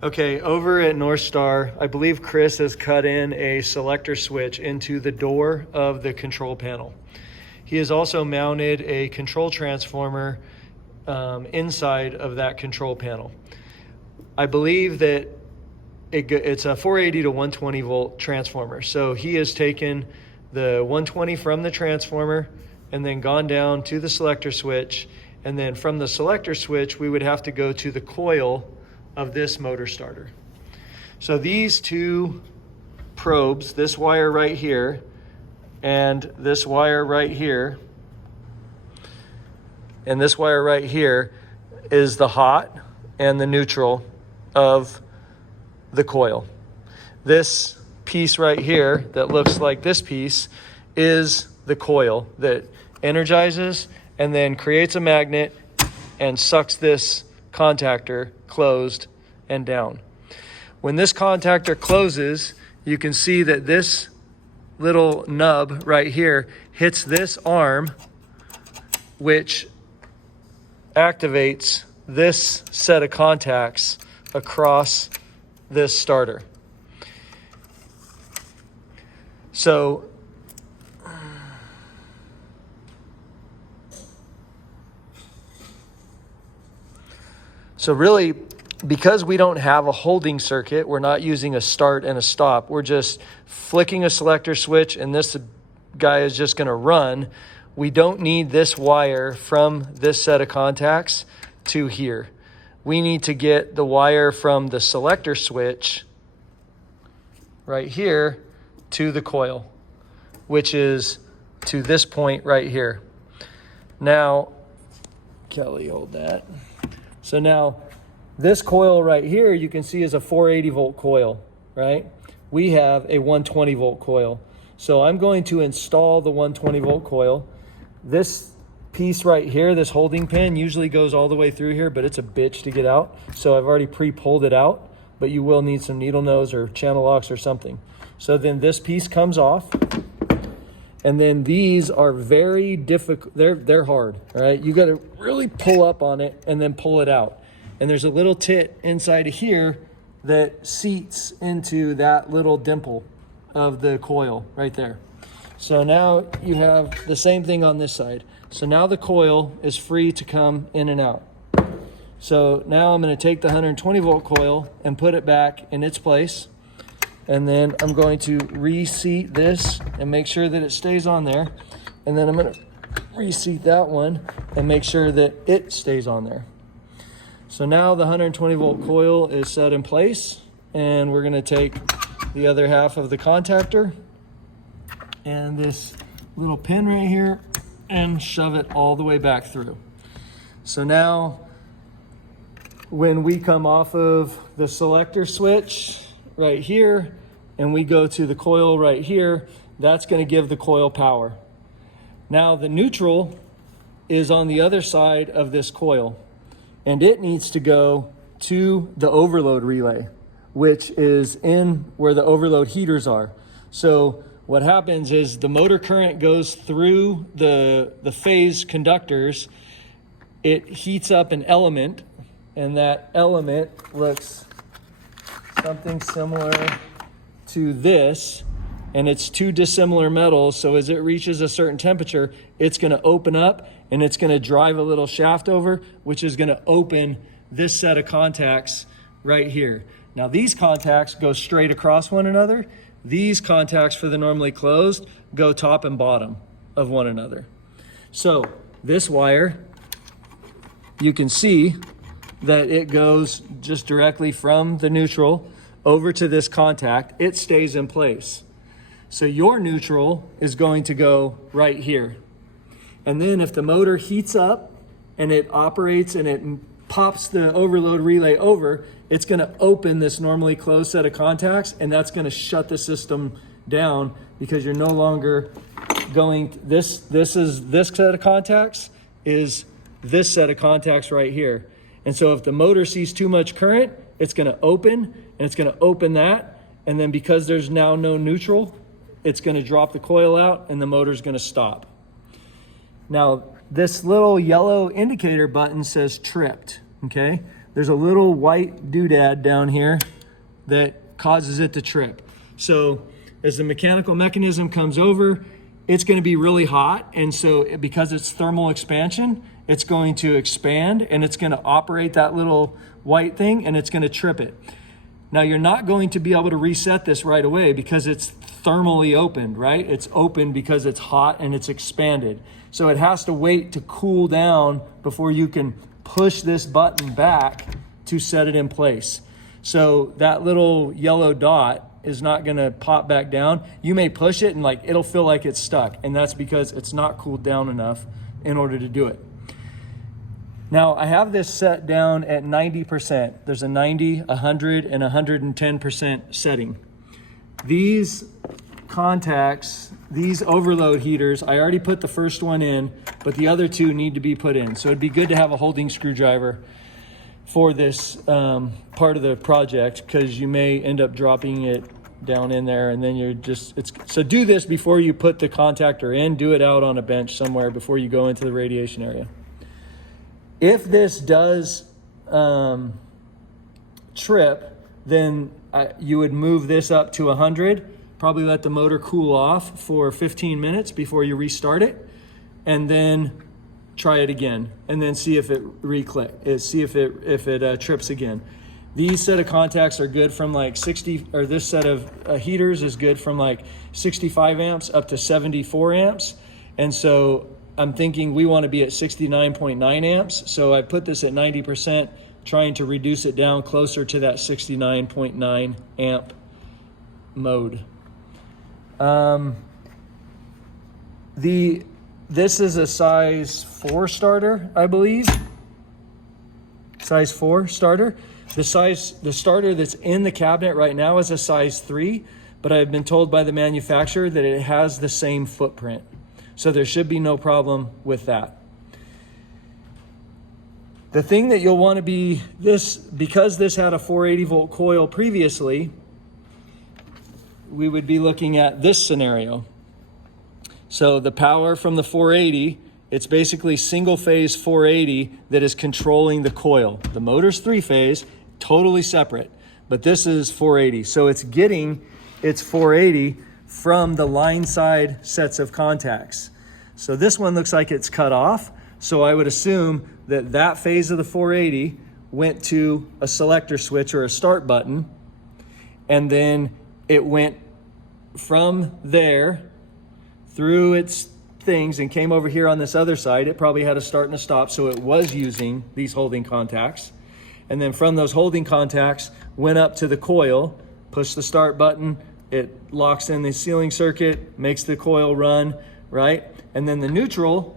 Okay, over at Northstar, I believe Chris has cut in a selector switch into the door of the control panel. He has also mounted a control transformer inside of that control panel. I believe that it's a 480 to 120 volt transformer. So he has taken the 120 from the transformer and then gone down to the selector switch. And then from the selector switch, we would have to go to the coil of this motor starter. So these two probes, this wire right here and this wire right here, and this wire right here is the hot and the neutral of the coil. This piece right here that looks like this piece is the coil that energizes and then creates a magnet and sucks this contactor closed and down. When this contactor closes, you can see that this little nub right here hits this arm, which activates this set of contacts across this starter. So really, because we don't have a holding circuit, we're not using a start and a stop. We're just flicking a selector switch and this guy is just going to run. We don't need this wire from this set of contacts to here. We need to get the wire from the selector switch right here to the coil, which is to this point right here. Now, Kelly, hold that. So now this coil right here, you can see is a 480 volt coil, right? We have a 120 volt coil. So I'm going to install the 120 volt coil. This piece right here, this holding pin usually goes all the way through here, but it's a bitch to get out. So I've already pre-pulled it out, but you will need some needle nose or channel locks or something. So then this piece comes off. And then these are very difficult. They're hard, all right? You got to really pull up on it and then pull it out. And there's a little tit inside of here that seats into that little dimple of the coil right there. So now you have the same thing on this side. So now the coil is free to come in and out. So now I'm going to take the 120 volt coil and put it back in its place. And then I'm going to reseat this and make sure that it stays on there. And then I'm going to reseat that one and make sure that it stays on there. So now the 120 volt coil is set in place, and we're going to take the other half of the contactor and this little pin right here and shove it all the way back through. So now when we come off of the selector switch right here and we go to the coil right here, that's going to give the coil power. Now the neutral is on the other side of this coil, and it needs to go to the overload relay, which is in where the overload heaters are. So what happens is the motor current goes through the phase conductors. It heats up an element, and that element looks something similar to this, and it's two dissimilar metals. So as it reaches a certain temperature, it's going to open up and it's going to drive a little shaft over, which is going to open this set of contacts right here. Now these contacts go straight across one another. These contacts for the normally closed go top and bottom of one another. So this wire, you can see that it goes just directly from the neutral over to this contact. It stays in place. So your neutral is going to go right here. And then if the motor heats up and it operates and it pops the overload relay over, it's going to open this normally closed set of contacts, and that's going to shut the system down because you're no longer going, this set of contacts is this set of contacts right here. And so if the motor sees too much current, it's going to open, and it's going to open that. And then because there's now no neutral, it's going to drop the coil out and the motor's going to stop. Now, this little yellow indicator button says tripped, okay? there's a little white doodad down here that causes it to trip. So as the mechanical mechanism comes over, it's going to be really hot. And so because it's thermal expansion, it's going to expand and it's going to operate that little white thing and it's going to trip it. Now you're not going to be able to reset this right away because it's thermally opened, right? It's open because it's hot and it's expanded. So it has to wait to cool down before you can push this button back to set it in place. So that little yellow dot is not gonna pop back down. You may push it and like it'll feel like it's stuck, and that's because it's not cooled down enough in order to do it. Now I have this set down at 90%. There's a 90, 100, and 110% setting. These contacts, these overload heaters, I already put the first one in, but the other two need to be put in. So it'd be good to have a holding screwdriver for this part of the project, because you may end up dropping it down in there and then you're just, so do this before you put the contactor in. Do it out on a bench somewhere before you go into the radiation area. If this does trip, then you would move this up to 100, probably let the motor cool off for 15 minutes before you restart it, and then try it again, and then see if it see if it trips again. These set of contacts are good from like 60, or this set of heaters is good from like 65 amps up to 74 amps. And so I'm thinking we want to be at 69.9 amps. So I put this at 90%, trying to reduce it down closer to that 69.9 amp mode. This is a size 4 starter, I believe. Size 4 starter. The starter that's in the cabinet right now is a size 3, but I've been told by the manufacturer that it has the same footprint. So there should be no problem with that. The thing that you'll want to be, because this had a 480 volt coil previously, we would be looking at this scenario. So the power from the 480, it's basically single phase 480 that is controlling the coil. The motor's 3-phase, totally separate, but this is 480. So it's getting its 480 from the line side sets of contacts. So this one looks like it's cut off. So I would assume that that phase of the 480 went to a selector switch or a start button, and then it went from there through its things and came over here on this other side. It probably had a start and a stop, so it was using these holding contacts. And then from those holding contacts, went up to the coil, pushed the start button, it locks in the sealing circuit, makes the coil run, right? And then the neutral,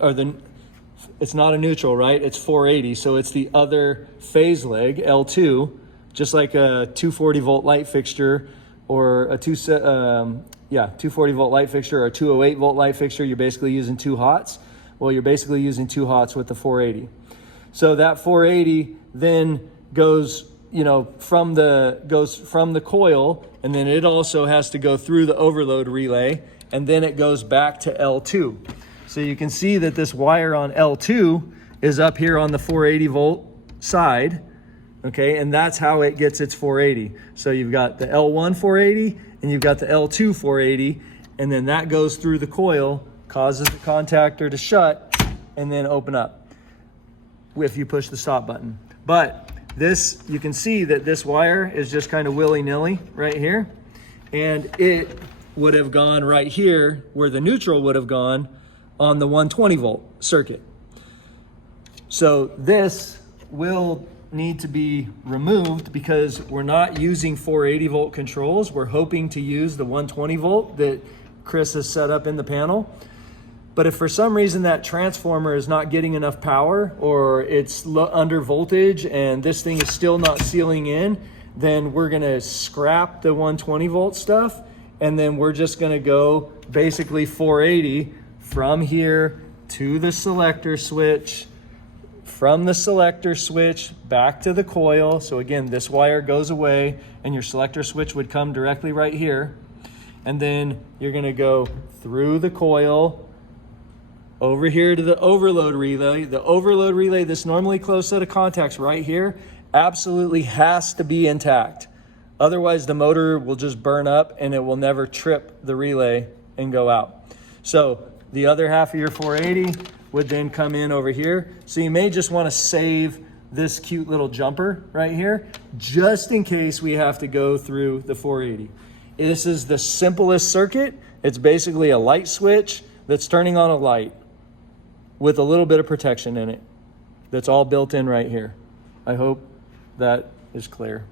it's not a neutral, right? It's 480, so it's the other phase leg, L2, just like a 240 volt light fixture or a 240 volt light fixture or a 208 volt light fixture. You're basically using 2 hots. Well, you're basically using 2 hots with the 480. So that 480 then goes, from the coil, and then it also has to go through the overload relay, and then it goes back to L2. So you can see that this wire on L2 is up here on the 480 volt side, okay? And that's how it gets its 480. So you've got the L1 480 and you've got the L2 480, and then that goes through the coil, causes the contactor to shut and then open up if you push the stop button. But this, you can see that this wire is just kind of willy-nilly right here, and it would have gone right here where the neutral would have gone on the 120 volt circuit. So this will need to be removed because we're not using 480 volt controls. We're hoping to use the 120 volt that Chris has set up in the panel. But if for some reason that transformer is not getting enough power, or it's under voltage and this thing is still not sealing in, then we're gonna scrap the 120 volt stuff, and then we're just gonna go basically 480 from here to the selector switch, from the selector switch back to the coil. So again, this wire goes away and your selector switch would come directly right here. And then you're gonna go through the coil, over here to the overload relay. The overload relay, this normally closed set of contacts right here, absolutely has to be intact. Otherwise, the motor will just burn up and it will never trip the relay and go out. So the other half of your 480 would then come in over here. So you may just want to save this cute little jumper right here, just in case we have to go through the 480. This is the simplest circuit. It's basically a light switch that's turning on a light with a little bit of protection in it. That's all built in right here. I hope that is clear.